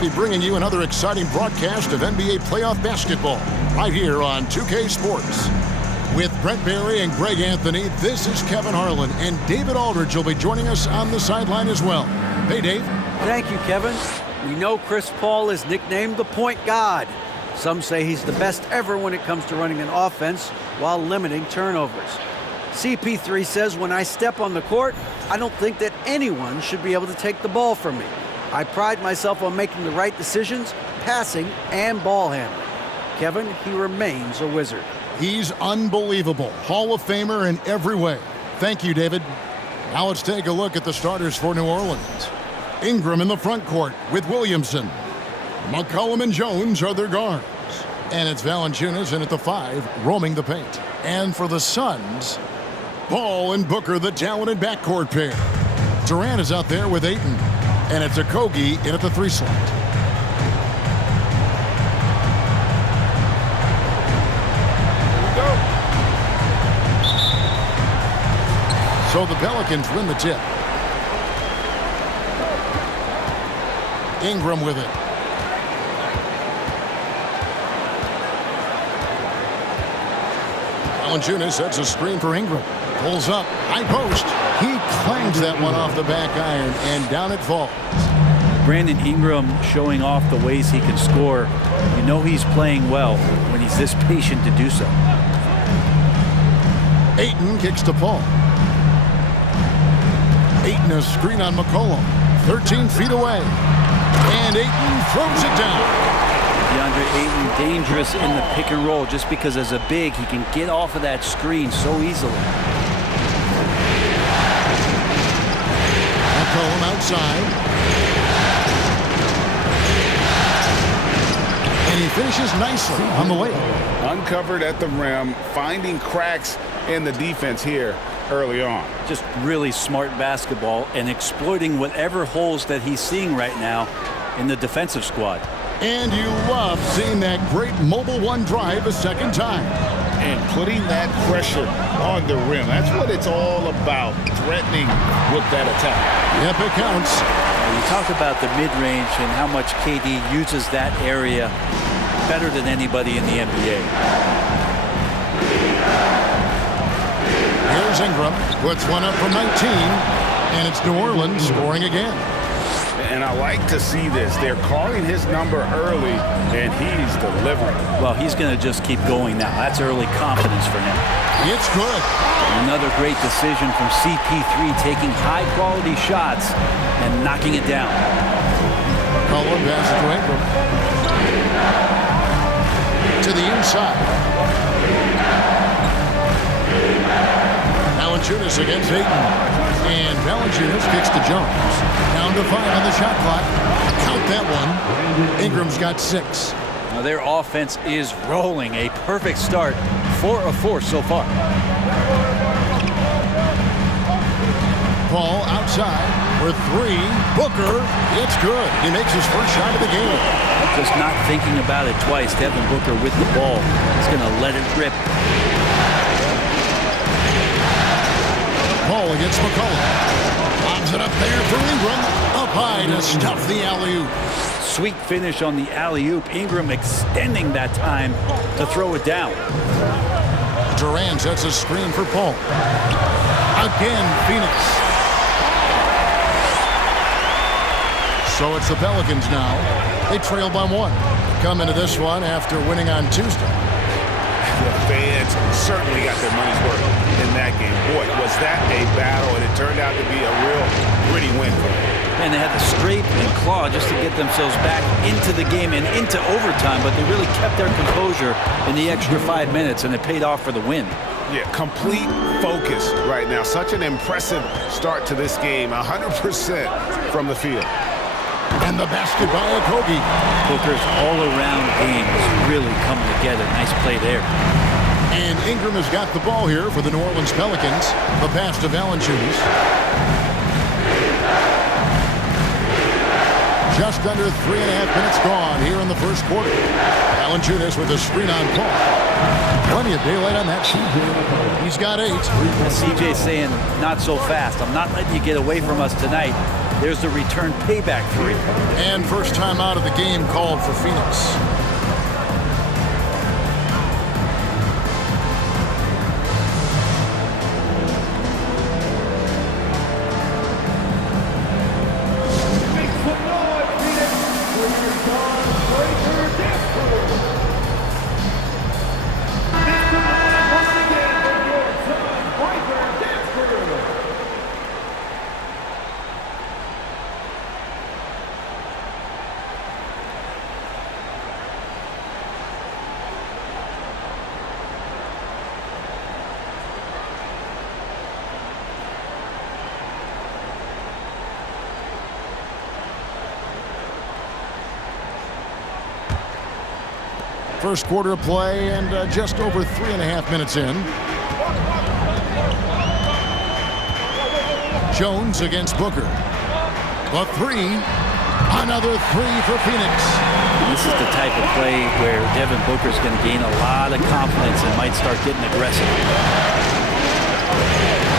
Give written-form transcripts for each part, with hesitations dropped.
to be bringing you another exciting broadcast of NBA playoff basketball right here on 2K Sports. With Brent Barry and Greg Anthony, this is Kevin Harlan, and David Aldridge will be joining us on the sideline as well. Hey, Dave. Thank you, Kevin. We know Chris Paul is nicknamed the point god. Some say he's the best ever when it comes to running an offense while limiting turnovers. CP3 says, when I step on the court, I don't think that anyone should be able to take the ball from me. I pride myself on making the right decisions, passing and ball handling. Kevin, he remains a wizard. He's unbelievable. Hall of Famer in every way. Thank you, David. Now let's take a look at the starters for New Orleans. Ingram in the front court with Williamson. McCollum and Jones are their guards. And it's Valanciunas in at the 5, roaming the paint. And for the Suns, Paul and Booker, the talented backcourt pair. Durant is out there with Ayton. And it's Okogie in at the 3 slot. So the Pelicans win the tip. Ingram with it. Valanciunas sets a screen for Ingram. Pulls up. High post. He clangs that one off the back iron, and down it falls. Brandon Ingram showing off the ways he can score. You know he's playing well when he's this patient to do so. Ayton kicks to Paul. Ayton a screen on McCollum. 13 feet away. And Ayton throws it down. DeAndre Ayton dangerous in the pick and roll just because as a big he can get off of that screen so easily. McCollum outside. And he finishes nicely on the layup. Uncovered at the rim, finding cracks in the defense here early on. Just really smart basketball and exploiting whatever holes that he's seeing right now in the defensive squad. And you love seeing that great mobile one drive a second time. And putting that pressure on the rim. That's what it's all about, threatening with that attack. Yep, it counts. You talk about the mid-range and how much KD uses that area better than anybody in the NBA. Here's Ingram, puts one up from 19, and it's New Orleans scoring again. And I like to see this. They're calling his number early, and he's delivering. Well, he's going to just keep going now. That's early confidence for him. It's good. Another great decision from CP3, taking high-quality shots and knocking it down. Collab passes to Ingram. To the inside. Valanciunas against Ayton. And Valanciunas kicks to Jones. Down to 5 on the shot clock. Count that one. Ingram's got 6. Now their offense is rolling. A perfect start. 4 of 4 so far. Paul outside for 3. Booker, it's good. He makes his first shot of the game. Just not thinking about it twice. Devin Booker with the ball. He's going to let it rip. Paul against McCollum. Lobs it up there for Ingram. Up high to stuff the alley-oop. Sweet finish on the alley-oop. Ingram extending that time to throw it down. Durant sets a screen for Paul. Again, Phoenix. So it's the Pelicans now. They trail by 1. Come into this one after winning on Tuesday. The fans certainly got their money's worth in that game. Boy, was that a battle, and it turned out to be a real pretty win for them. And they had to scrape and claw just to get themselves back into the game and into overtime, but they really kept their composure in the extra 5 minutes, and it paid off for the win. Yeah, complete focus right now. Such an impressive start to this game, 100% from the field. And the basket by Okogie. Booker's all-around game is really coming together. Nice play there. And Ingram has got the ball here for the New Orleans Pelicans. The pass to Valanciunas. Just under 3.5 minutes gone here in the first quarter. Valanciunas with a screen on Paul. Plenty of daylight on that sheet. He's got 8. CJ saying, not so fast. I'm not letting you get away from us tonight. There's the return payback three. And first time out of the game called for Phoenix. First quarter of play and just over 3.5 minutes in. Jones against Booker. The three. Another three for Phoenix. This is the type of play where Devin Booker's going to gain a lot of confidence and might start getting aggressive.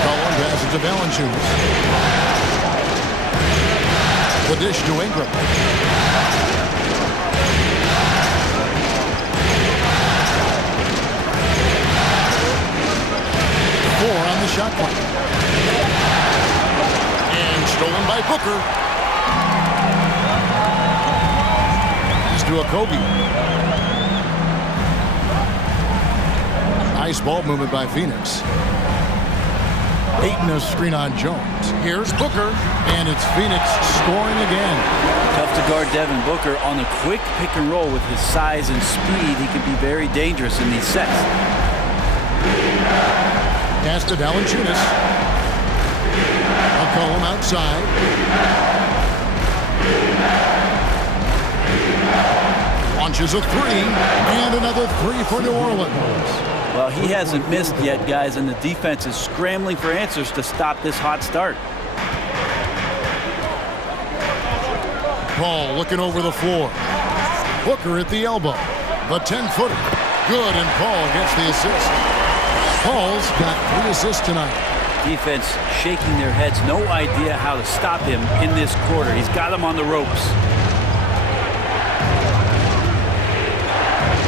Collab passes to Valanciunas. The dish to Ingram. On the shot clock. And stolen by Booker. He's to a Kobe. Nice ball movement by Phoenix. Ayton a screen on Jones. Here's Booker, and it's Phoenix scoring again. Tough to guard Devin Booker on a quick pick and roll with his size and speed. He can be very dangerous in these sets. Pass to Valanciunas. McCollum outside. Launches a three, and another three for New Orleans. Well, he hasn't missed yet, guys, and the defense is scrambling for answers to stop this hot start. Paul looking over the floor. Booker at the elbow. The 10-footer. Good, and Paul gets the assist. Paul's got 3 assists tonight. Defense shaking their heads. No idea how to stop him in this quarter. He's got him on the ropes.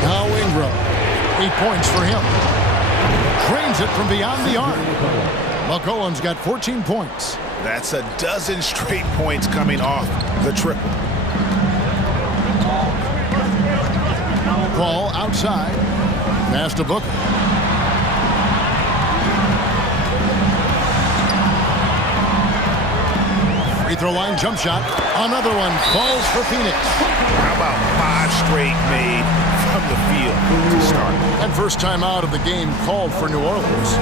Now Ingram. 8 points for him. Drains it from beyond the arc. McCollum's got 14 points. That's a dozen straight points coming off the triple. Paul outside. Pass to Booker. Free throw line jump shot. Another one falls for Phoenix. How about 5 straight made from the field to start? And first time out of the game called for New Orleans.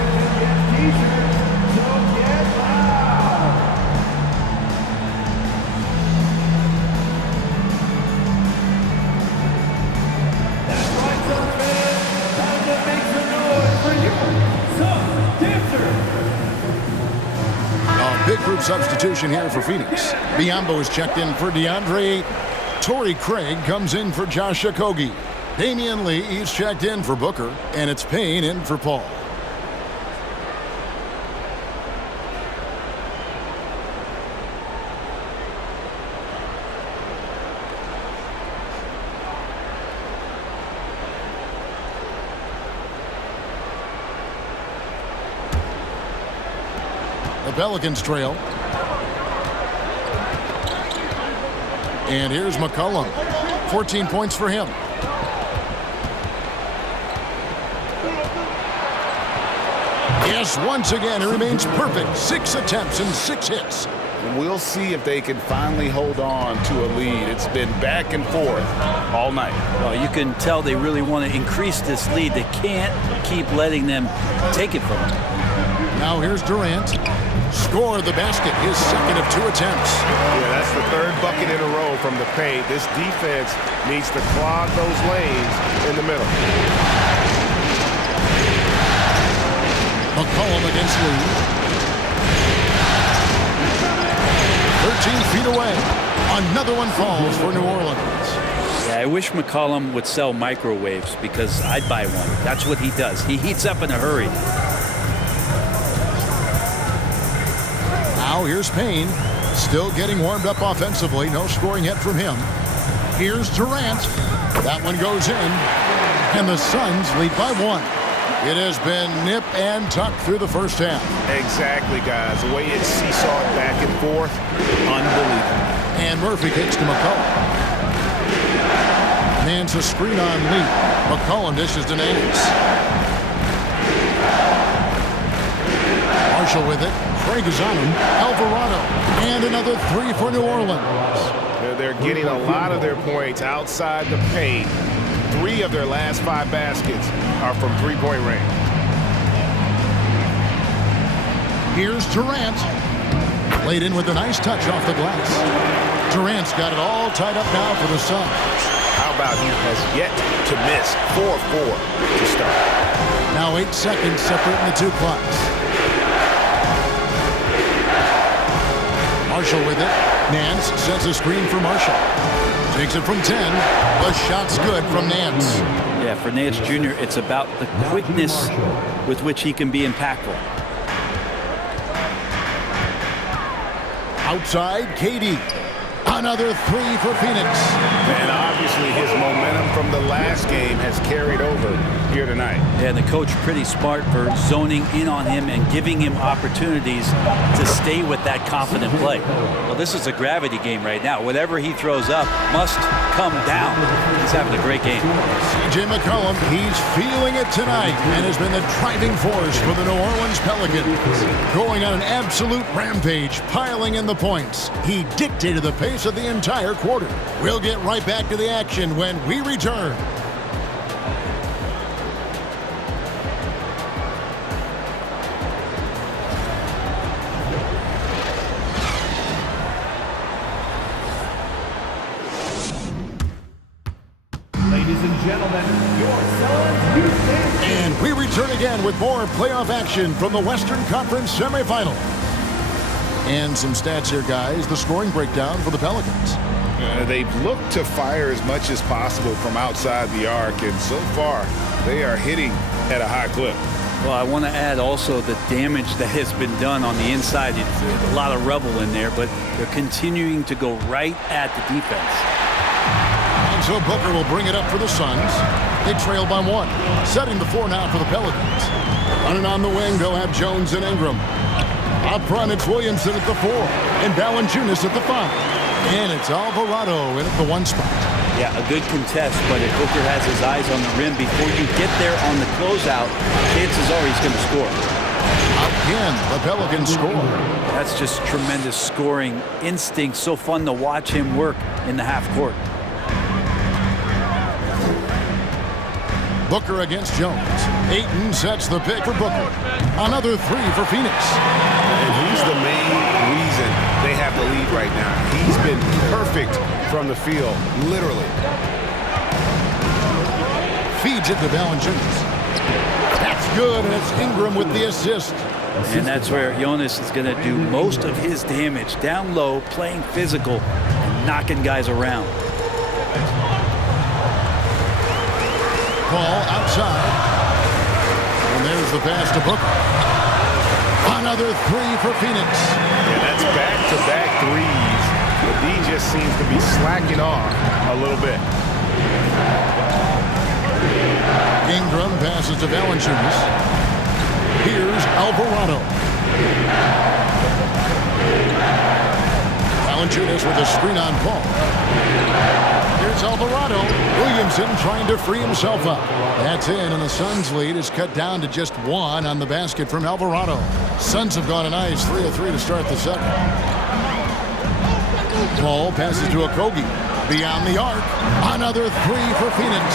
Big group substitution here for Phoenix. Biyombo is checked in for DeAndre. Torrey Craig comes in for Josh Okogie. Damian Lee is checked in for Booker. And it's Payne in for Paul. The Pelicans trail. And here's McCollum. 14 points for him. Yes, once again, it remains perfect. 6 attempts and 6 hits. We'll see if they can finally hold on to a lead. It's been back and forth all night. Well, you can tell they really want to increase this lead. They can't keep letting them take it from them. Now here's Durant. Scored the basket, his second of 2 attempts. Yeah, that's the 3rd bucket in a row from the paint. This defense needs to clog those lanes in the middle. McCollum against Lee. 13 feet away. Another one falls for New Orleans. Yeah, I wish McCollum would sell microwaves because I'd buy one. That's what he does. He heats up in a hurry. Now here's Payne. Still getting warmed up offensively. No scoring yet from him. Here's Durant. That one goes in. And the Suns lead by 1. It has been nip and tuck through the first half. Exactly, guys. The way it's seesawed back and forth, unbelievable. And Murphy kicks to McCollum. Nance a screen on Lee. McCollum dishes to Nance. Marshall with it. Craig is on him. Alvarado. And another 3 for New Orleans. They're getting a lot of their points outside the paint. 3 of their last 5 baskets are from three-point range. Here's Durant. Laid in with a nice touch off the glass. Durant's got it all tied up now for the Suns. How about he has yet to miss 4-4 to start. Now 8 seconds separating the 2 clocks. Marshall with it. Nance sets a screen for Marshall. Takes it from 10. The shot's good from Nance. Yeah, for Nance Jr., it's about the quickness with which he can be impactful. Outside, KD. Another 3 for Phoenix. And obviously his momentum from the last game has carried over here tonight. Yeah, the coach pretty smart for zoning in on him and giving him opportunities to stay with that confident play. Well, this is a gravity game right now. Whatever he throws up must come down. He's having a great game. C.J. McCollum, he's feeling it tonight and has been the driving force for the New Orleans Pelicans. Going on an absolute rampage, piling in the points. He dictated the pace of the entire quarter. We'll get right back to the action when we return. Ladies and gentlemen, your Suns Houston. And we return again with more playoff action from the Western Conference semifinal. And some stats here, guys. The scoring breakdown for the Pelicans. They've looked to fire as much as possible from outside the arc, and so far they are hitting at a high clip. Well, I want to add also the damage that has been done on the inside. It's a lot of rubble in there, but they're continuing to go right at the defense. And so Booker will bring it up for the Suns. They trail by 1. Setting the floor now for the Pelicans. Running on the wing, they'll have Jones and Ingram. Up front, it's Williamson at the 4. And Valanciunas at the 5. And it's Alvarado in at the 1 spot. Yeah, a good contest, but if Booker has his eyes on the rim before you get there on the closeout, chances are he's going to score. Again, the Pelicans score. That's just tremendous scoring instinct. So fun to watch him work in the half court. Booker against Jones. Ayton sets the pick for Booker. Another 3 for Phoenix. And he's the main reason they have the lead right now. He's been perfect from the field, literally. Feeds it to Valanciunas. That's good, and it's Ingram with the assist. And that's where Jonas is going to do most of his damage. Down low, playing physical, and knocking guys around. Ball outside. And there's the pass to Booker. Another 3 for Phoenix. Yeah, that's back-to-back threes. But D just seems to be slacking off a little bit. Ingram passes to Valanciunas. Here's Alvarado. Valanciunas with a screen on Paul. Here's Alvarado. Williamson trying to free himself up. That's in, and the Suns' lead is cut down to just 1 on the basket from Alvarado. Suns have gone a nice 3 of 3 to start the second. Paul passes to Okogie. Beyond the arc. Another 3 for Phoenix.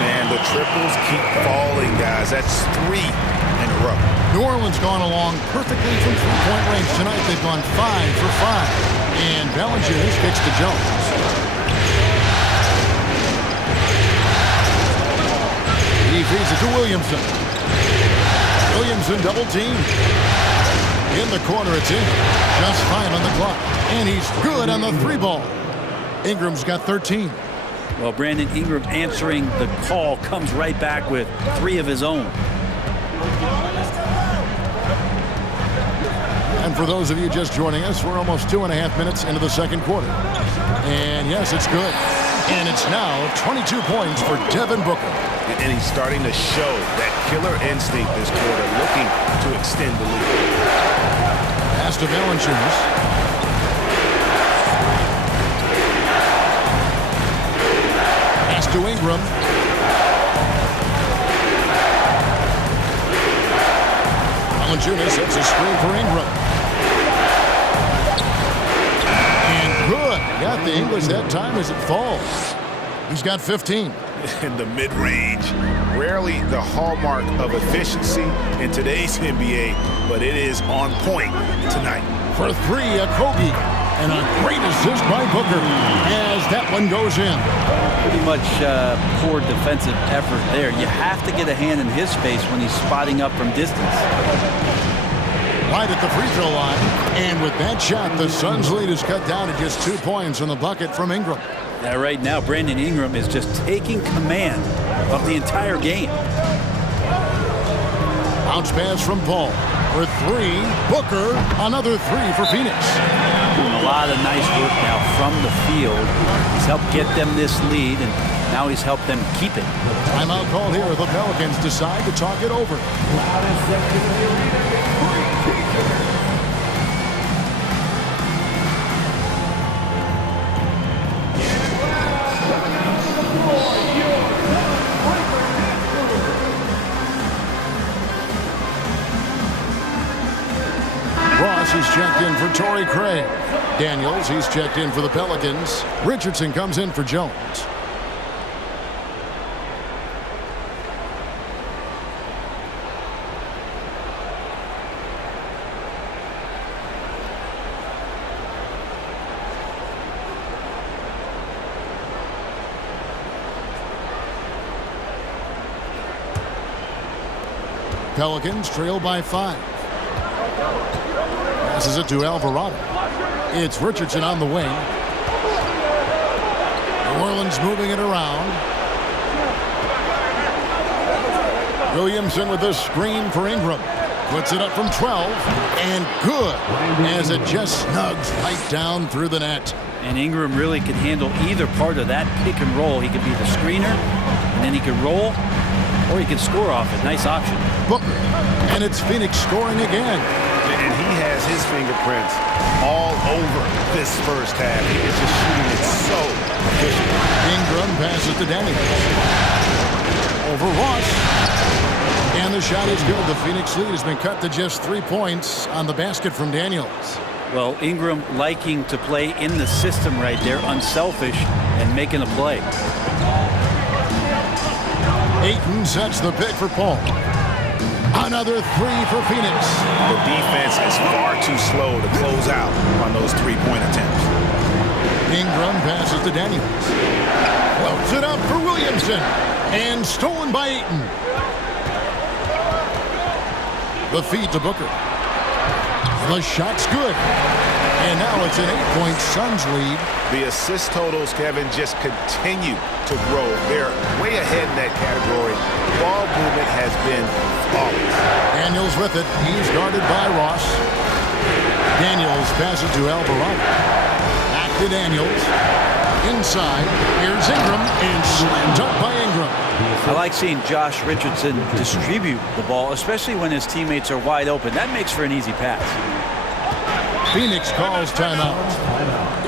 Man, the triples keep falling, guys. That's 3 in a row. New Orleans gone along perfectly from three-point range tonight. They've gone 5 for 5. And Valanciunas kicks to Jones. He feeds it to Williamson. Williamson double team. In the corner, it's in. Just 5 on the clock. And he's good on the 3 ball. Ingram's got 13. Well, Brandon Ingram answering the call comes right back with 3 of his own. And for those of you just joining us, we're almost 2.5 minutes into the second quarter. And yes, it's good. And it's now 22 points for Devin Booker. And he's starting to show that killer instinct this quarter, looking to extend the lead. Pass to Valanciunas. Pass to Ingram. Valanciunas sets a screen for Ingram. And good. Got the English that time as it falls. He's got 15. In the mid-range, rarely the hallmark of efficiency in today's NBA, but it is on point tonight. For three, a Kobe. And a great assist by Booker as that one goes in. Pretty much poor defensive effort there. You have to get a hand in his face when he's spotting up from distance. Right at the free throw line. And with that shot, the Suns' lead is cut down to just 2 points on the bucket from Ingram. Now, right now, Brandon Ingram is just taking command of the entire game. Bounce pass from Paul. For three, Booker, another three for Phoenix. Doing a lot of nice work now from the field. He's helped get them this lead, and now he's helped them keep it. Timeout called here. The Pelicans decide to talk it over. Ross is checked in for Torrey Craig. Daniels, he's checked in for the Pelicans. Richardson comes in for Jones. Pelicans trail by 5. Passes it to Alvarado. It's Richardson on the wing. New Orleans moving it around. Williamson with a screen for Ingram. Puts it up from 12. And good. As it just snugs right down through the net. And Ingram really can handle either part of that pick and roll. He could be the screener, and then he could roll, or he could score off it. Nice option. Booker. And it's Phoenix scoring again. And he has his fingerprints all over this first half. He is just shooting it so efficient. Ingram passes to Daniels. Over Ross. And the shot is good. The Phoenix lead has been cut to just 3 points on the basket from Daniels. Well, Ingram liking to play in the system right there, unselfish, and making a play. Ayton sets the pick for Paul. Another three for Phoenix. The defense is far too slow to close out on those three-point attempts. Ingram passes to Daniels. Floats it up for Williamson. And stolen by Ayton. The feed to Booker. The shot's good. And now it's an 8-point Suns lead. The assist totals, Kevin, just continue to grow. They're way ahead in that category. Ball movement has been flawless. Daniels with it. He's guarded by Ross. Daniels passes to Alvarado. Back to Daniels. Inside. Here's Ingram. And slammed up by Ingram. I like seeing Josh Richardson distribute the ball, especially when his teammates are wide open. That makes for an easy pass. Phoenix calls timeout.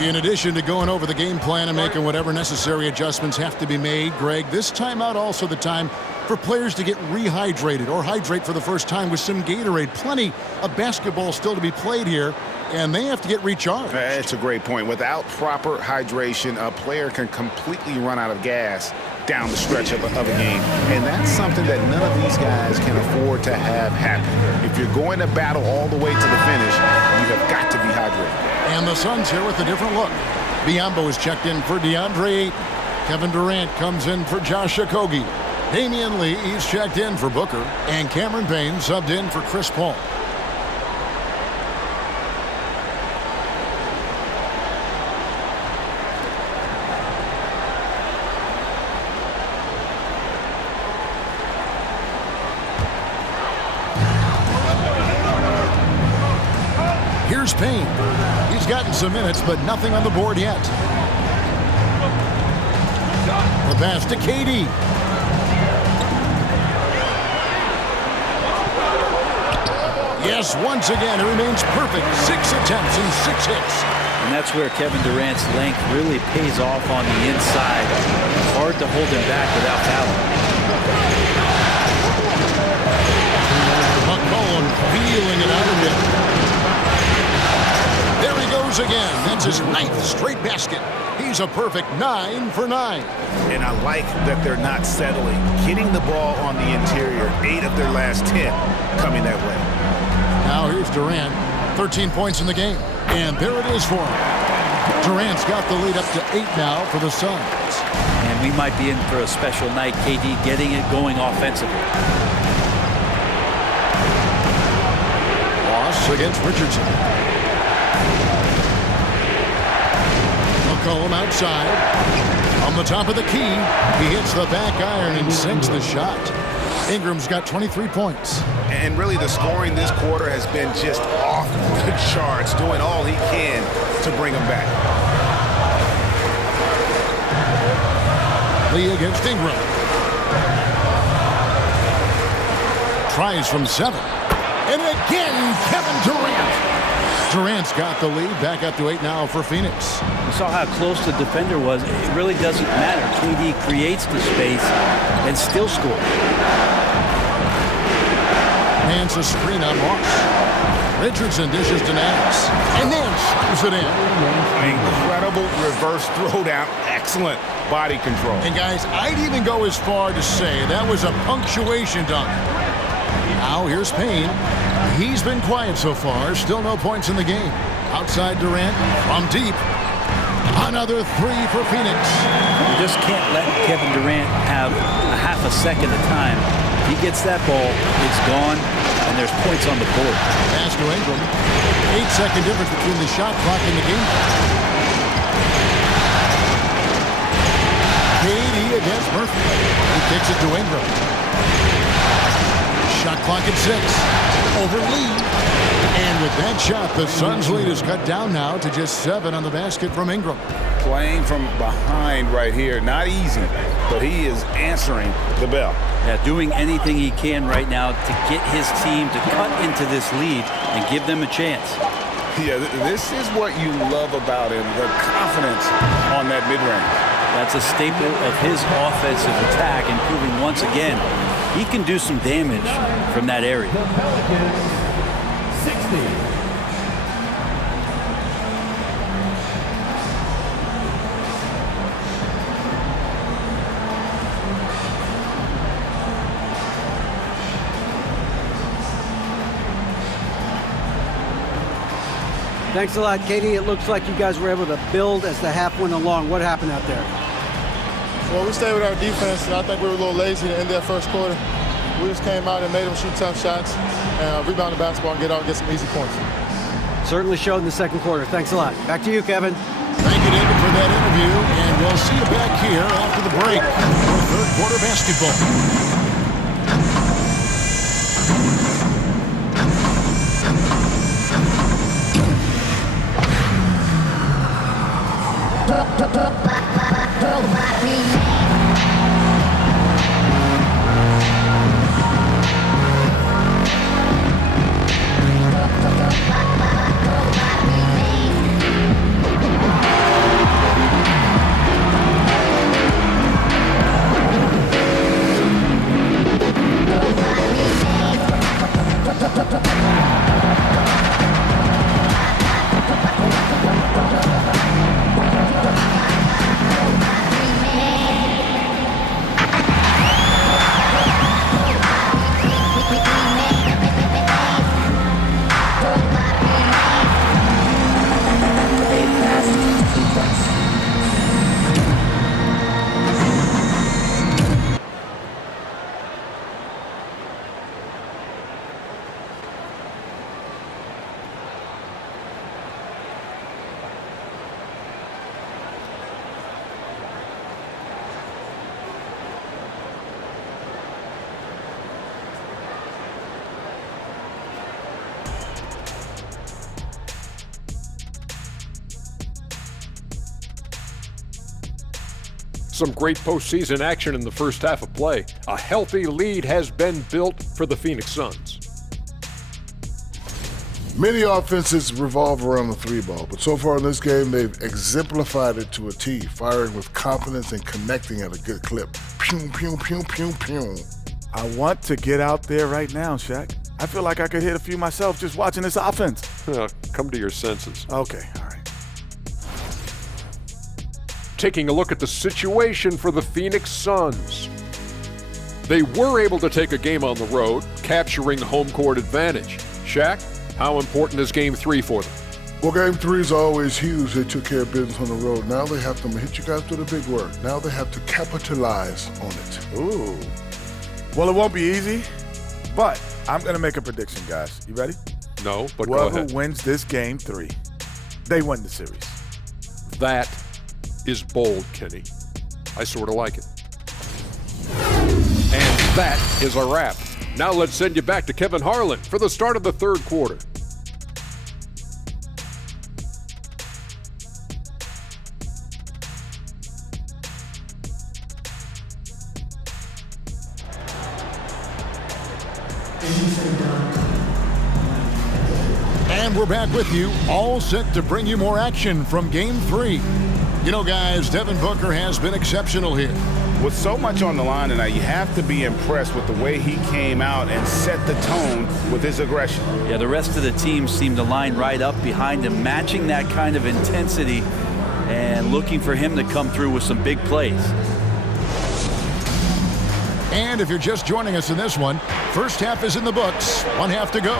In addition to going over the game plan and making whatever necessary adjustments have to be made, Greg, this timeout also the time for players to get rehydrated or hydrate for the first time with some Gatorade. Plenty of basketball still to be played here, and they have to get recharged. That's a great point. Without proper hydration, a player can completely run out of gas down the stretch of a game. And that's something that none of these guys can afford to have happen. If you're going to battle all the way to the finish, you have got to be hydrated. And the Suns here with a different look. Biyombo is checked in for DeAndre Ayton. Kevin Durant comes in for Josh Okogie. Damian Lee, he's checked in for Booker. And Cameron Payne subbed in for Chris Paul. Here's Payne. He's gotten some minutes, but nothing on the board yet. The pass to KD. Yes, once again, it remains perfect. 6 attempts and 6 hits. And that's where Kevin Durant's length really pays off on the inside. Hard to hold him back without fouling. McCollum feeling it out of him. There he goes again. That's his 9th straight basket. He's a perfect 9 for 9. And I like that they're not settling. Hitting the ball on the interior, 8 of their last 10 coming that way. Now here's Durant. 13 points in the game. And there it is for him. Durant's got the lead up to 8 now for the Suns. And we might be in for a special night. KD getting it going offensively. Loss against Richardson. McCollum outside. On the top of the key, he hits the back iron and sinks the shot. Ingram's got 23 points. And really the scoring this quarter has been just off the charts, doing all he can to bring them back. Lee against Ingram. Tries from 7. And again, Kevin Durant. Durant's got the lead, back up to 8 now for Phoenix. You saw how close the defender was. It really doesn't matter. KD creates the space and still scores. Hands a screen on Moss. Richardson dishes to Nance. And then shoots it in. Incredible reverse throwdown. Excellent body control. And guys, I'd even go as far to say that was a punctuation dunk. Now here's Payne. He's been quiet so far. Still no points in the game. Outside Durant from deep. Another 3 for Phoenix. You just can't let Kevin Durant have a half a second of time. If he gets that ball, it's gone, and there's points on the board. Pass to Ingram. 8-second difference between the shot clock and the game. KD against Murphy. He kicks it to Ingram. Shot clock at 6. Over Lee. And with that shot, the Suns' lead is cut down now to just 7 on the basket from Ingram. Playing from behind right here, not easy, but he is answering the bell. Yeah, doing anything he can right now to get his team to cut into this lead and give them a chance. Yeah, this is what you love about him, the confidence on that mid-range. That's a staple of his offensive attack, and proving once again he can do some damage from that area. Pelicans, 60. Thanks a lot, Katie. It looks like you guys were able to build as the half went along. What happened out there? Well, we stayed with our defense. I think we were a little lazy to end that first quarter. We just came out and made them shoot tough shots and rebound the basketball and get some easy points. Certainly showed in the second quarter. Thanks a lot. Back to you, Kevin. Thank you, David, for that interview. And we'll see you back here after the break for third quarter basketball. Some great postseason action in the first half of play. A healthy lead has been built for the Phoenix Suns. Many offenses revolve around the three ball, but so far in this game, they've exemplified it to a T, firing with confidence and connecting at a good clip. Pew, pew, pew, pew, pew. I want to get out there right now, Shaq. I feel like I could hit a few myself just watching this offense. Come to your senses. Okay, all right. Taking a look at the situation for the Phoenix Suns. They were able to take a game on the road, capturing home court advantage. Shaq, how important is Game 3 for them? Well, Game 3 is always huge. They took care of business on the road. Now they have to hit you guys with a big word. Now they have to capitalize on it. Ooh. Well, it won't be easy, but I'm going to make a prediction, guys. You ready? No, but Whoever go ahead. wins this Game 3, they win the series. That is bold, Kenny. I sort of like it. And that is a wrap. Now let's send you back to Kevin Harlan for the start of the third quarter. And we're back with you, all set to bring you more action from Game 3. You know, guys, Devin Booker has been exceptional here. With so much on the line tonight, you have to be impressed with the way he came out and set the tone with his aggression. Yeah, the rest of the team seemed to line right up behind him, matching that kind of intensity and looking for him to come through with some big plays. And if you're just joining us in this one, first half is in the books, 1 half to go.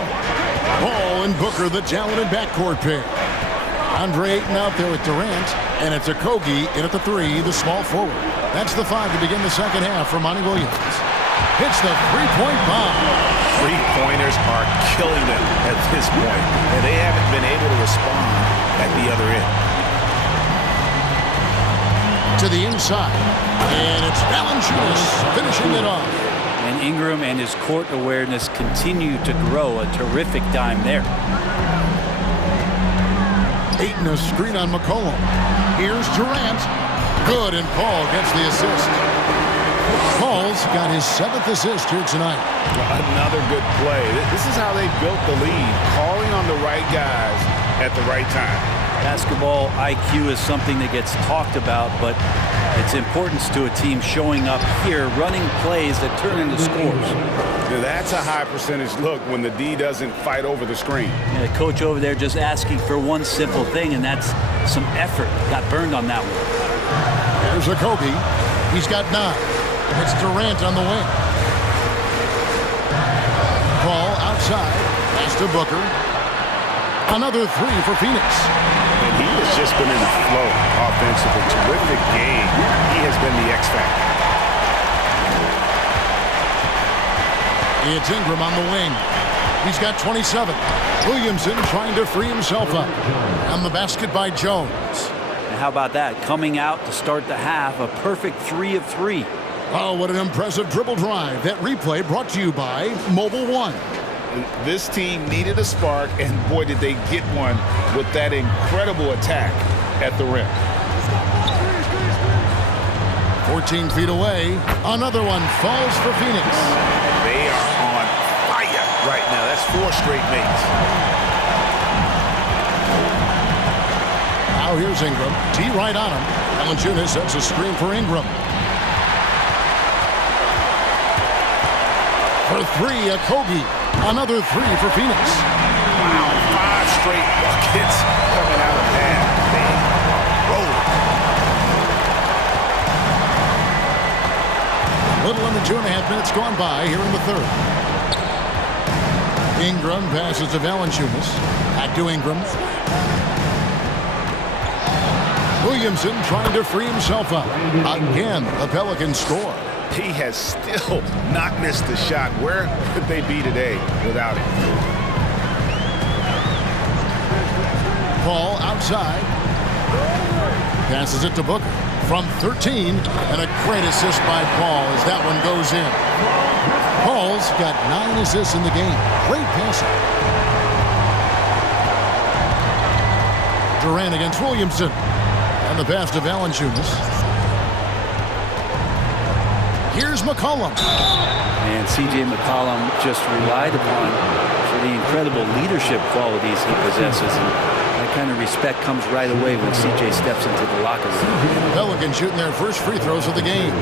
Paul and Booker, the talented backcourt pair. Andre Ayton out there with Durant, and it's Okogie in at the 3, the small forward. That's the 5 to begin the second half for Monty Williams. Hits the three-point bomb. Three-pointers are killing them at this point, and they haven't been able to respond at the other end. To the inside, and it's Valanciunas finishing it off. And Ingram and his court awareness continue to grow. A terrific dime there. Ayton a screen on McCollum. Here's Durant. Good, and Paul gets the assist. Paul's got his 7th assist here tonight. Another good play. This is how they built the lead, calling on the right guys at the right time. Basketball IQ is something that gets talked about, but its importance to a team showing up here, running plays that turn into scores. Now, that's a high percentage look when the D doesn't fight over the screen. And the coach over there just asking for one simple thing, and that's some effort. Got burned on that one. There's Okogie. He's got 9. It's Durant on the wing. Paul outside. Pass to Booker. Another 3 for Phoenix. And he has just been in a flow offensively. Terrific game. He has been the X factor. It's Ingram on the wing. He's got 27. Williamson trying to free himself up. On the basket by Jones. And how about that? Coming out to start the half, a perfect 3 of 3. Oh, what an impressive dribble drive. That replay brought to you by Mobile One. This team needed a spark, and boy, did they get one with that incredible attack at the rim. 14 feet away. Another one falls for Phoenix. They are on fire right now. That's 4 straight makes. Now here's Ingram. T right on him. Valanciunas sets a screen for Ingram. For 3, Okogie. Another 3 for Phoenix. Wow, 5 straight buckets coming out of that. They A roll. little under 2.5 minutes gone by here in the third. Ingram passes to Valanciunas. Back to Ingram. Williamson trying to free himself up. Again, the Pelicans score. He has still not missed the shot. Where could they be today without it? Paul outside. Passes it to Booker. From 13, and a great assist by Paul as that one goes in. Paul's got 9 assists in the game. Great passing. Durant against Williamson. And the pass to Valanciunas. Here's McCollum. And C.J. McCollum just relied upon for the incredible leadership qualities he possesses. And that kind of respect comes right away when C.J. steps into the locker room. Pelicans shooting their first free throws of the game.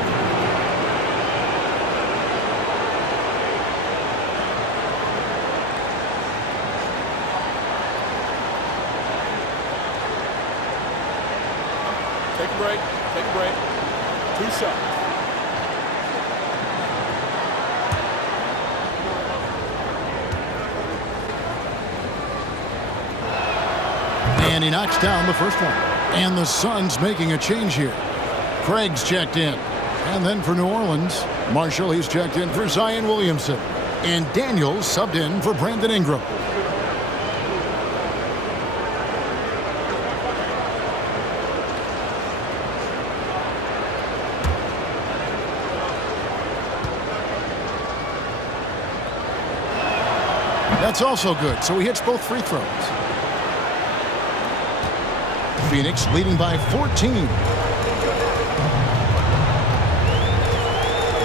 Take a break. Take a break. 2 shots. And he knocks down the first one. And the Suns making a change here. Craig's checked in. And then for New Orleans, Marshall, he's checked in for Zion Williamson. And Daniels subbed in for Brandon Ingram. That's also good, so he hits both free throws. Phoenix leading by 14.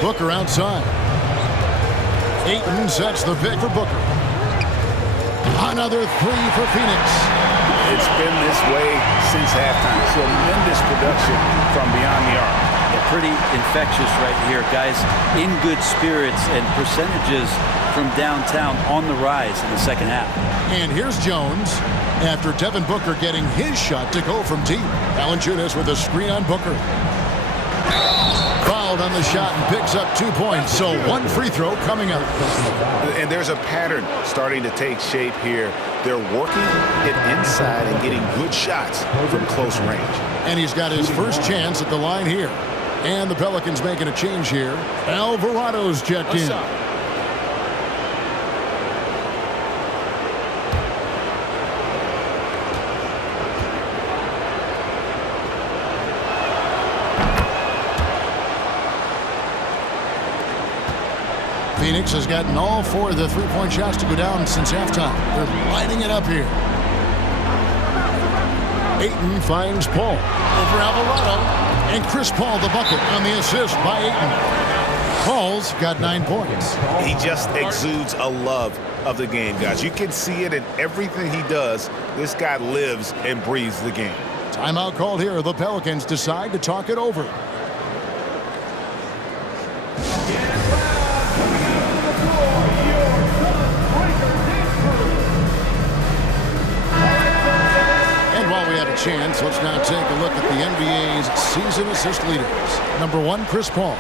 Booker outside. Ayton sets the pick for Booker. Another three for Phoenix. It's been this way since halftime. Tremendous production from beyond the arc. Yeah, pretty infectious right here, guys. In good spirits and percentages from downtown on the rise in the second half. And here's Jones after Devin Booker getting his shot to go from deep. Valanciunas with a screen on Booker. Fouled on the shot and picks up 2 points. So one free throw coming up. And there's a pattern starting to take shape here. They're working it inside and getting good shots from close range. And he's got his first chance at the line here. And the Pelicans making a change here. Alvarado's checked in. Phoenix has gotten all 4 of the three-point shots to go down since halftime. They're lighting it up here. Ayton finds Paul over Alvarado. And Chris Paul the bucket on the assist by Ayton. Paul's got 9 points. He just exudes a love of the game, guys. You can see it in everything he does. This guy lives and breathes the game. Timeout called here. The Pelicans decide to talk it over. Chance. Let's now take a look at the NBA's season assist leaders. Number 1, Chris Paul.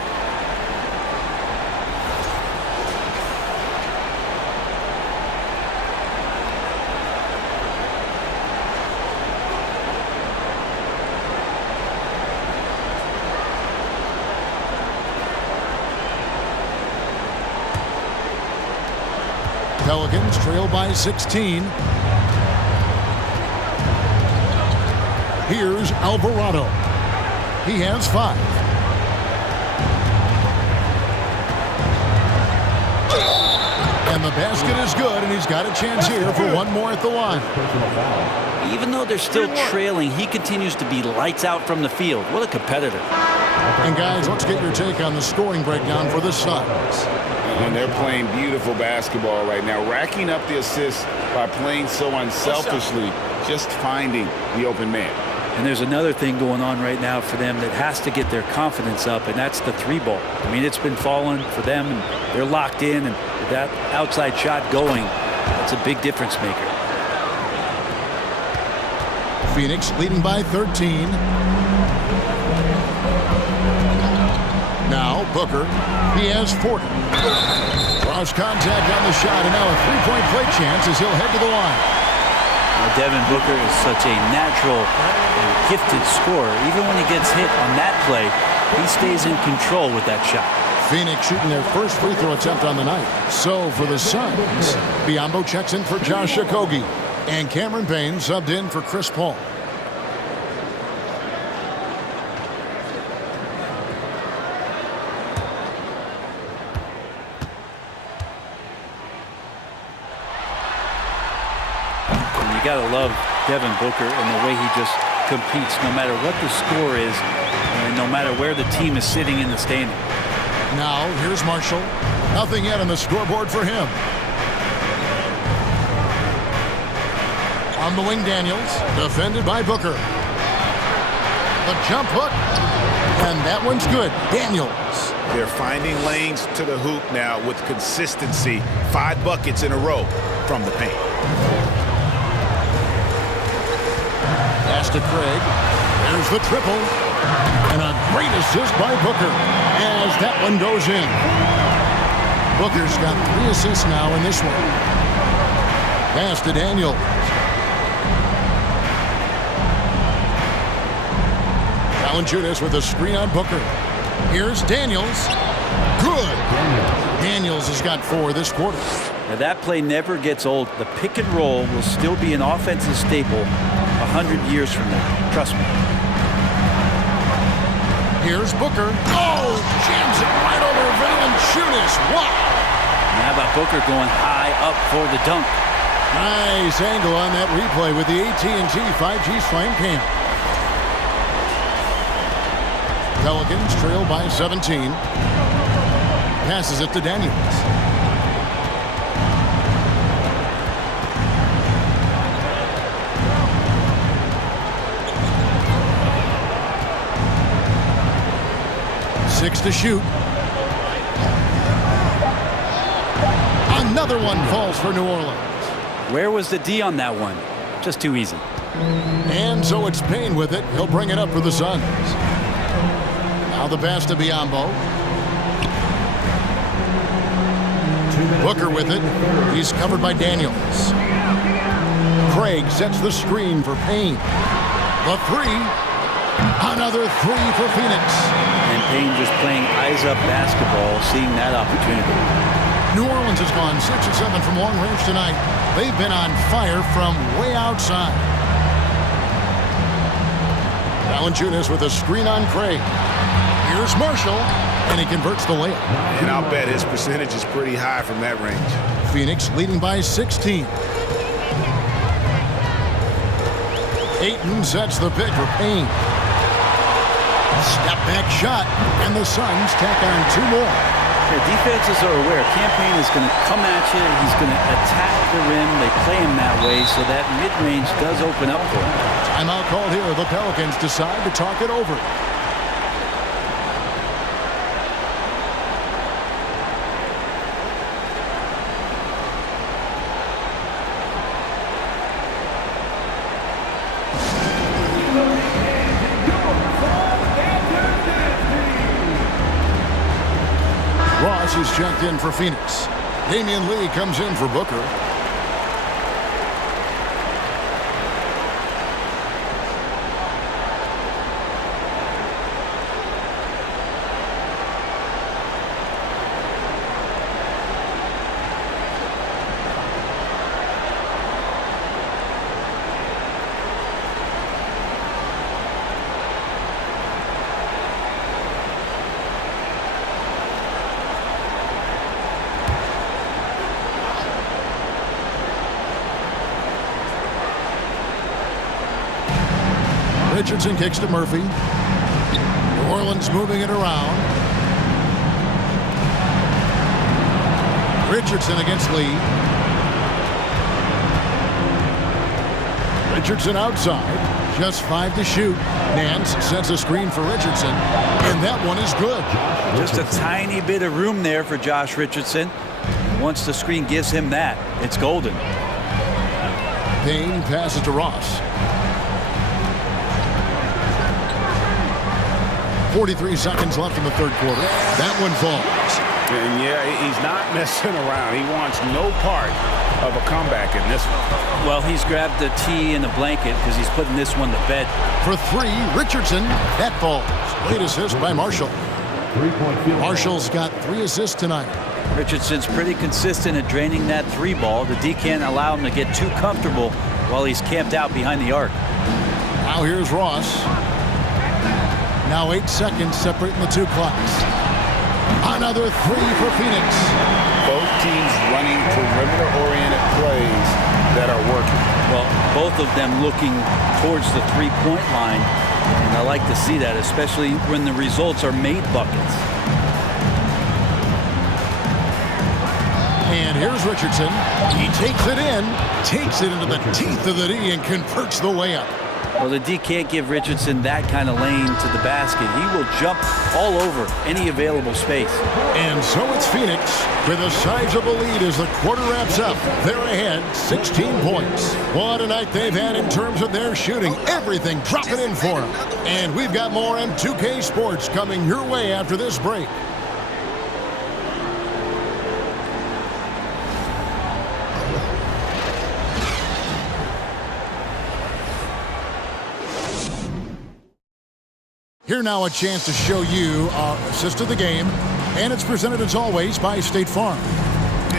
Pelicans trail by 16. Here's Alvarado. He has 5. And the basket is good, and he's got a chance here for one more at the line. Even though they're still trailing, he continues to be lights out from the field. What a competitor. And guys, let's get your take on the scoring breakdown for the Suns. And they're playing beautiful basketball right now, racking up the assists by playing so unselfishly, just finding the open man. And there's another thing going on right now for them that has to get their confidence up, and that's the 3-ball. I mean, it's been falling for them, and they're locked in, and with that outside shot going, that's a big difference maker. Phoenix leading by 13. Now Booker, he has 40. Cross contact on the shot, and now a 3-point play chance as he'll head to the line. Devin Booker is such a natural and gifted scorer. Even when he gets hit on that play, he stays in control with that shot. Phoenix shooting their first free throw attempt on the night. So for the Suns, Biyombo checks in for Josh Okogie. And Cameron Payne subbed in for Chris Paul. You got to love Devin Booker and the way he just competes no matter what the score is and no matter where the team is sitting in the standing. Now, here's Marshall. Nothing yet on the scoreboard for him. On the wing, Daniels. Defended by Booker. The jump hook. And that one's good. Daniels. They're finding lanes to the hoop now with consistency. 5 buckets in a row from the paint. Pass to Craig. There's the triple. And a great assist by Booker as that one goes in. Booker's got 3 assists now in this one. Pass to Daniels. Valanciunas with a screen on Booker. Here's Daniels. Good. Daniels has got 4 this quarter. Now that play never gets old. The pick and roll will still be an offensive staple 100 years from now. Trust me. Here's Booker. Oh, jams it right over Valanciunas. Wow. Now how about Booker going high up for the dunk? Nice angle on that replay with the AT&T 5G Slam Cam. Pelicans trail by 17. Passes it to Daniels. Six to shoot. Another one falls for New Orleans. Where was the D on that one? Just too easy. And so it's Payne with it. He'll bring it up for the Suns. Now the pass to Biyombo. Booker with it. He's covered by Daniels. Craig sets the screen for Payne. The 3. Another 3 for Phoenix. And Payne just playing eyes-up basketball, seeing that opportunity. New Orleans has gone 6 of 7 from long range tonight. They've been on fire from way outside. Valanciunas with a screen on Craig. Here's Marshall, and he converts the layup. And I'll bet his percentage is pretty high from that range. Phoenix leading by 16. Ayton sets the pick for Payne. Step back shot, and the Suns tack on 2 more. Yeah, defenses are aware. Campaign is going to come at you. He's going to attack the rim. They play him that way, so that mid-range does open up for him. Timeout called here. The Pelicans decide to talk it over. Ross is checked in for Phoenix. Damian Lee comes in for Booker. Richardson kicks to Murphy. New Orleans moving it around. Richardson against Lee. Richardson outside. Just 5 to shoot. Nance sets a screen for Richardson, and that one is good. Just a tiny bit of room there for Josh Richardson. Once the screen gives him that, it's golden. Payne passes to Ross. 43 seconds left in the third quarter. That one falls. And yeah, he's not messing around. He wants no part of a comeback in this one. Well, he's grabbed the tee and the blanket because he's putting this one to bed. For 3, Richardson. That falls. Late assist by Marshall. Marshall's got 3 assists tonight. Richardson's pretty consistent at draining that 3 ball. The D can't allow him to get too comfortable while he's camped out behind the arc. Now here's Ross. Now 8 seconds separating the 2 clocks. Another 3 for Phoenix. Both teams running perimeter-oriented plays that are working. Well, both of them looking towards the 3-point line. And I like to see that, especially when the results are made buckets. And here's Richardson. He takes it into the teeth of the D and converts the layup. Well, the D can't give Richardson that kind of lane to the basket. He will jump all over any available space. And so it's Phoenix with a sizable lead as the quarter wraps up. They're ahead 16 points. What a night they've had in terms of their shooting. Everything dropping in for them. And we've got more M2K Sports coming your way after this break. Here now a chance to show you our assist of the game, and it's presented as always by State Farm.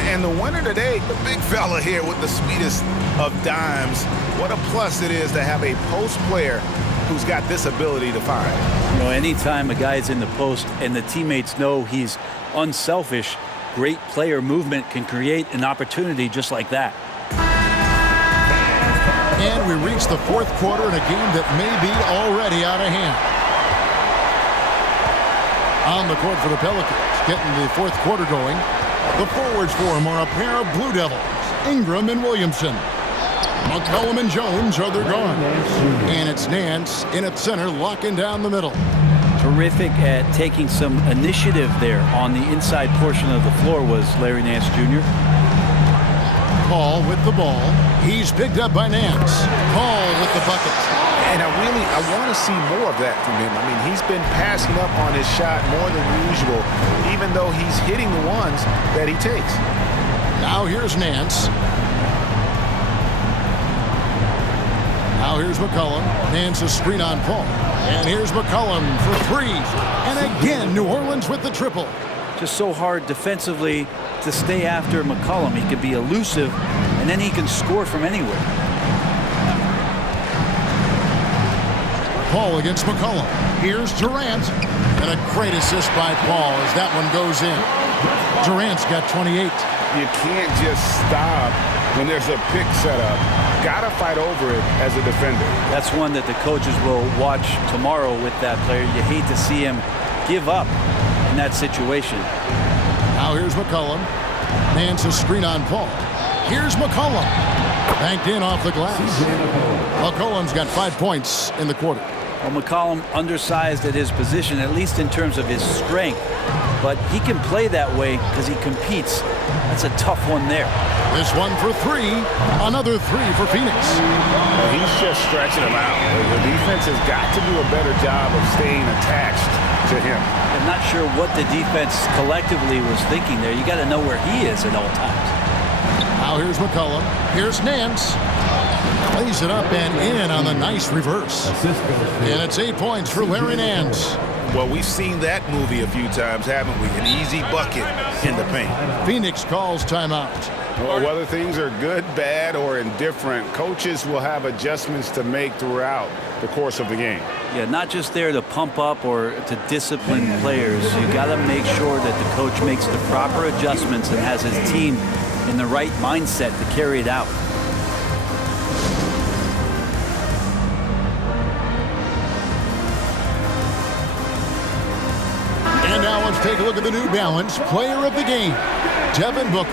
And the winner today, the big fella here with the sweetest of dimes. What a plus it is to have a post player who's got this ability to find. You know, anytime a guy's in the post and the teammates know he's unselfish, great player movement can create an opportunity just like that. And we reach the fourth quarter in a game that may be already out of hand. On the court for the Pelicans, getting the fourth quarter going. The forwards for them are a pair of Blue Devils, Ingram and Williamson. McCollum and Jones are their guards. And it's Nance in at center, locking down the middle. Terrific at taking some initiative there on the inside portion of the floor was Larry Nance Jr. Paul with the ball. He's picked up by Nance. Paul with the bucket. And I want to see more of that from him. I mean, he's been passing up on his shot more than usual, even though he's hitting the ones that he takes. Now here's Nance. Now here's McCollum. Nance's screen on Paul. And here's McCollum for three. And again, New Orleans with the triple. Just so hard defensively to stay after McCollum. He can be elusive, and then he can score from anywhere. Paul against McCollum. Here's Durant. And a great assist by Paul as that one goes in. Durant's got 28. You can't just stop when there's a pick set up. Got to fight over it as a defender. That's one that the coaches will watch tomorrow with that player. You hate to see him give up in that situation. Now here's McCollum. Nance's screen on Paul. Here's McCollum. Banked in off the glass. McCollum's got 5 points in the quarter. Well, McCollum undersized at his position, at least in terms of his strength. But he can play that way because he competes. That's a tough one there. This one for three. Another three for Phoenix. He's just stretching him out. The defense has got to do a better job of staying attached to him. I'm not sure what the defense collectively was thinking there. You got to know where he is at all times. Now here's McCollum. Here's Nance. Plays it up and in on the nice reverse. And it's 8 points for Larry Nance. Well, we've seen that movie a few times, haven't we? An easy bucket in the paint. Phoenix calls timeout. Well, whether things are good, bad, or indifferent, coaches will have adjustments to make throughout the course of the game. Yeah, not just there to pump up or to discipline players. You got to make sure that the coach makes the proper adjustments and has his team in the right mindset to carry it out. And now let's take a look at the New Balance player of the game, Devin Booker.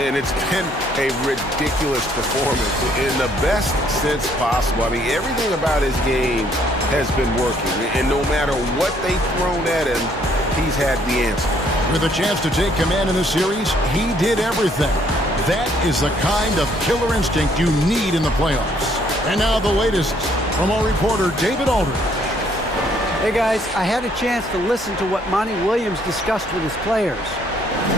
And it's been a ridiculous performance in the best sense possible. I mean, everything about his game has been working. And no matter what they've thrown at him, he's had the answer. With a chance to take command in the series, he did everything. That is the kind of killer instinct you need in the playoffs. And now the latest from our reporter, David Aldridge. Hey guys, I had a chance to listen to what Monty Williams discussed with his players.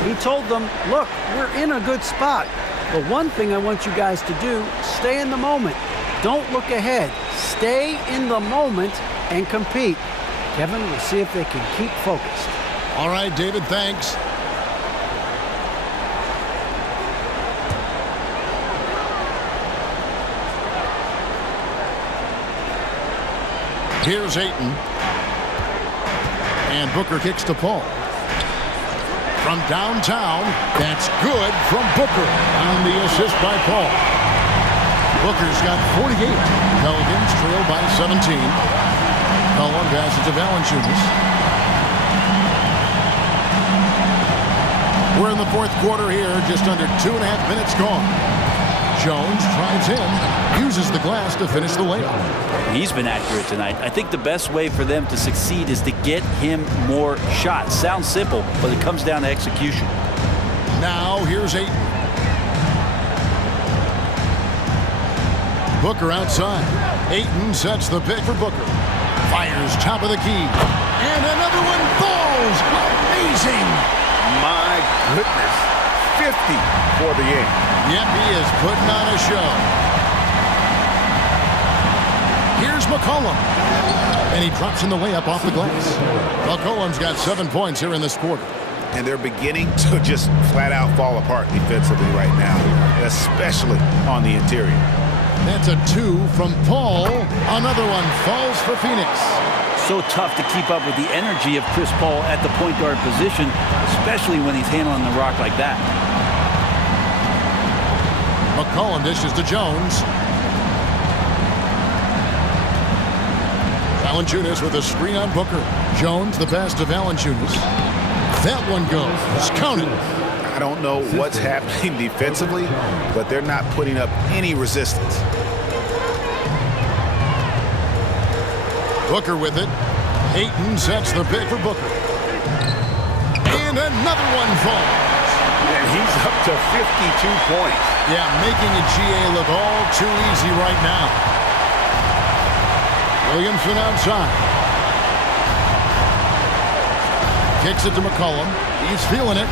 He told them, look, we're in a good spot. The one thing I want you guys to do, stay in the moment. Don't look ahead. Stay in the moment and compete. Kevin, we'll see if they can keep focused. All right, David, thanks. Here's Ayton. And Booker kicks to Paul. From downtown, that's good from Booker. On the assist by Paul. Booker's got 48. Pelicans trail by 17. Collab passes to Valanciunas. We're in the fourth quarter here, just under 2.5 minutes gone. Jones drives in, uses the glass to finish the layup. He's been accurate tonight. I think the best way for them to succeed is to get him more shots. Sounds simple, but it comes down to execution. Now here's Ayton. Booker outside. Ayton sets the pick for Booker. Fires top of the key. And another one falls. Amazing. My goodness. 50 for the game. Yep, he is putting on a show. Here's McCollum. And he drops in the layup off the glass. McCollum's got 7 points here in this quarter. And they're beginning to just flat out fall apart defensively right now, especially on the interior. That's a 2 from Paul. Another one falls for Phoenix. So tough to keep up with the energy of Chris Paul at the point guard position, especially when he's handling the rock like that. McCollum dishes to Jones. Valanciunas with a screen on Booker. Jones the pass to Valanciunas. That one goes. Counted. I don't know what's happening defensively, but they're not putting up any resistance. Booker with it. Ayton sets the pick for Booker. And another one falls. And he's up to 52 points. Yeah, making a GA look all too easy right now. Williamson outside. Kicks it to McCollum. He's feeling it.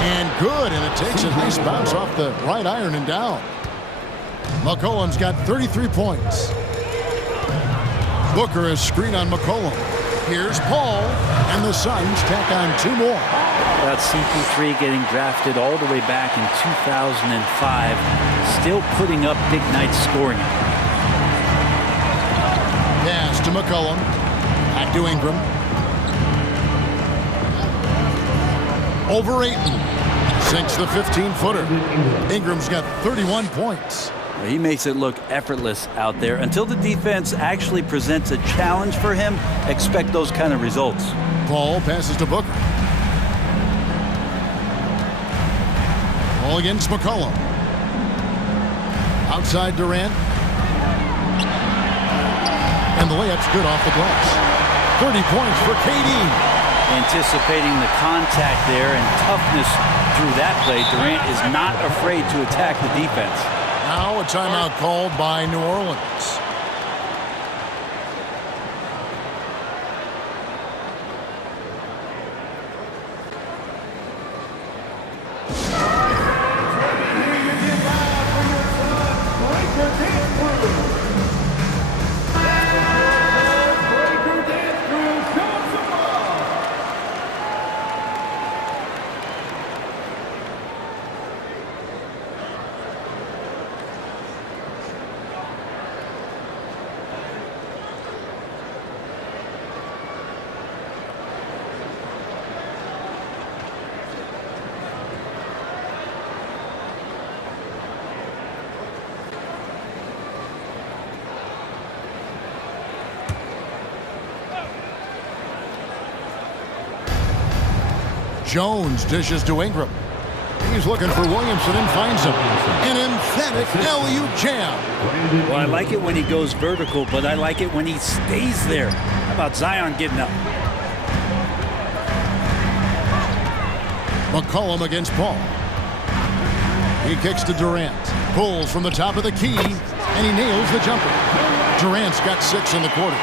And good, and it takes a nice bounce off the right iron and down. McCollum's got 33 points. Booker is screen on McCollum. Here's Paul, and the Suns tack on 2 more. That's CP3 getting drafted all the way back in 2005, still putting up big nights scoring. Pass to McCollum. Back to Ingram. Over Ayton. Sinks the 15-footer. Ingram's got 31 points. He makes it look effortless out there. Until the defense actually presents a challenge for him, expect those kind of results. Paul passes to Booker. Ball against McCollum. Outside Durant. And the layup's good off the glass. 30 points for KD. Anticipating the contact there and toughness through that play, Durant is not afraid to attack the defense. Now a timeout called by New Orleans. Jones dishes to Ingram. He's looking for Williamson and finds him. An emphatic alley-oop jam. Well, I like it when he goes vertical, but I like it when he stays there. How about Zion getting up? McCollum against Paul. He kicks to Durant. Pulls from the top of the key, and he nails the jumper. Durant's got 6 in the quarter.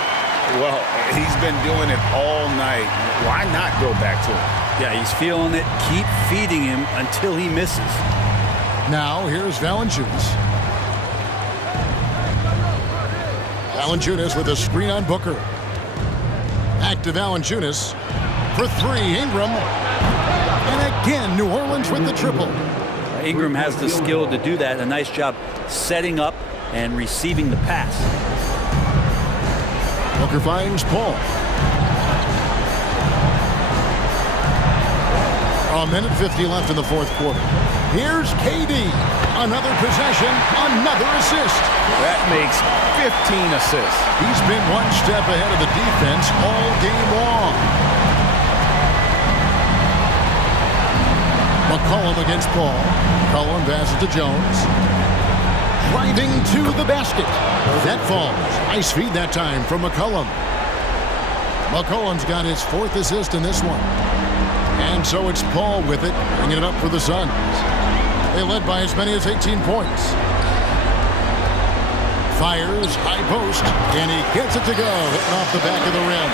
Well, he's been doing it all night. Why not go back to him? Yeah, he's feeling it. Keep feeding him until he misses. Now, here's Valanciunas. Valanciunas with a screen on Booker. Back to Valanciunas. For 3, Ingram. And again, New Orleans with the triple. Ingram has the skill to do that. A nice job setting up and receiving the pass. Booker finds Paul. A minute 50 left in the fourth quarter. Here's KD. Another possession, another assist. That makes 15 assists. He's been one step ahead of the defense all game long. McCollum against Paul. McCollum passes to Jones. Driving to the basket. That falls. Nice feed that time from McCollum. McCollum's got his 4th assist in this one. And so it's Paul with it, bringing it up for the Suns. They led by as many as 18 points. Fires, high post, and he gets it to go, hitting off the back of the rim.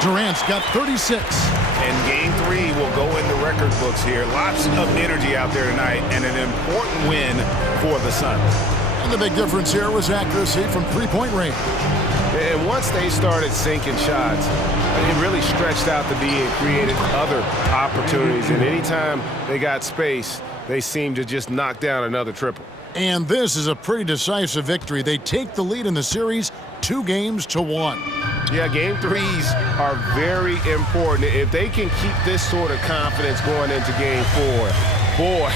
Durant's got 36. And game 3 will go in the record books here. Lots of energy out there tonight, and an important win for the Suns. And the big difference here was accuracy from three-point range. And once they started sinking shots, it really stretched out the D and created other opportunities. And anytime they got space, they seemed to just knock down another triple. And this is a pretty decisive victory. They take the lead in the series 2-1. Yeah, game 3s are very important. If they can keep this sort of confidence going into game 4, boy,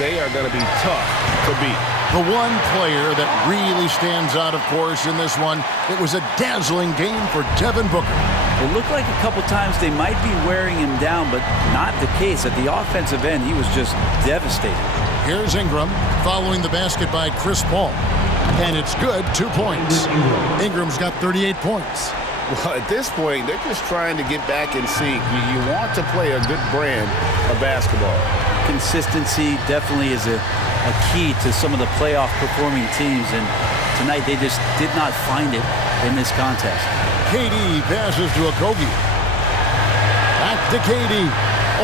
they are going to be tough to beat. The one player that really stands out, of course, in this one, it was a dazzling game for Devin Booker. It looked like a couple times they might be wearing him down, but not the case. At the offensive end, he was just devastating. Here's Ingram following the basket by Chris Paul. And it's good, 2 points. Ingram's got 38 points. Well, at this point, they're just trying to get back in sync. You want to play a good brand of basketball. Consistency definitely is a key to some of the playoff performing teams, and tonight they just did not find it in this contest. KD passes to Okogie. Back to KD.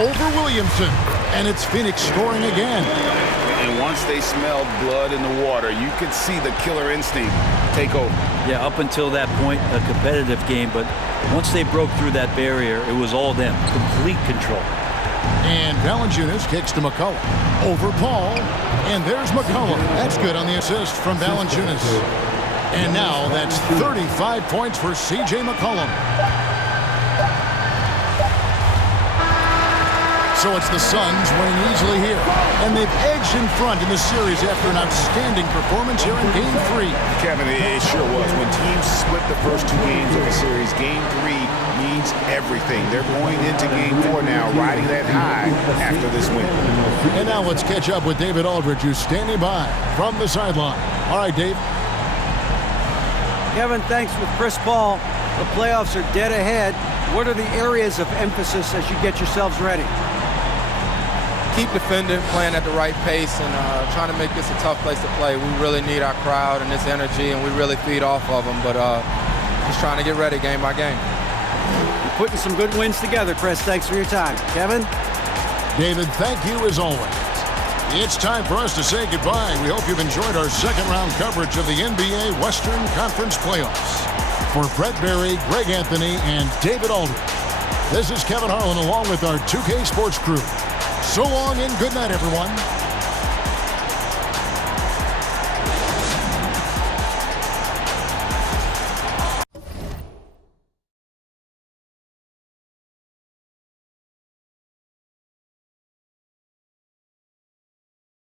Over Williamson. And it's Phoenix scoring again. And once they smelled blood in the water, you could see the killer instinct take over. Yeah, up until that point, a competitive game, but once they broke through that barrier, it was all them. Complete control. And Valanciunas kicks to McCollum. Over Paul. And there's McCollum. That's good on the assist from Valanciunas. And now that's 35 points for C.J. McCollum. So it's the Suns winning easily here. And they've edged in front in the series after an outstanding performance here in Game 3. Kevin, it sure was. When teams split the first 2 games of a series, Game 3 means everything. They're going into Game 4 now, riding that high after this win. And now let's catch up with David Aldridge, who's standing by from the sideline. All right, Dave. Kevin, thanks with Chris Paul. The playoffs are dead ahead. What are the areas of emphasis as you get yourselves ready? Keep defending, playing at the right pace, and trying to make this a tough place to play. We really need our crowd and this energy, and we really feed off of them. But just trying to get ready game by game. You're putting some good wins together, Chris. Thanks for your time. Kevin? David, thank you as always. It's time for us to say goodbye. We hope you've enjoyed our second-round coverage of the NBA Western Conference Playoffs. For Brett Berry, Greg Anthony, and David Aldridge, this is Kevin Harlan along with our 2K Sports crew. So long and good night, everyone.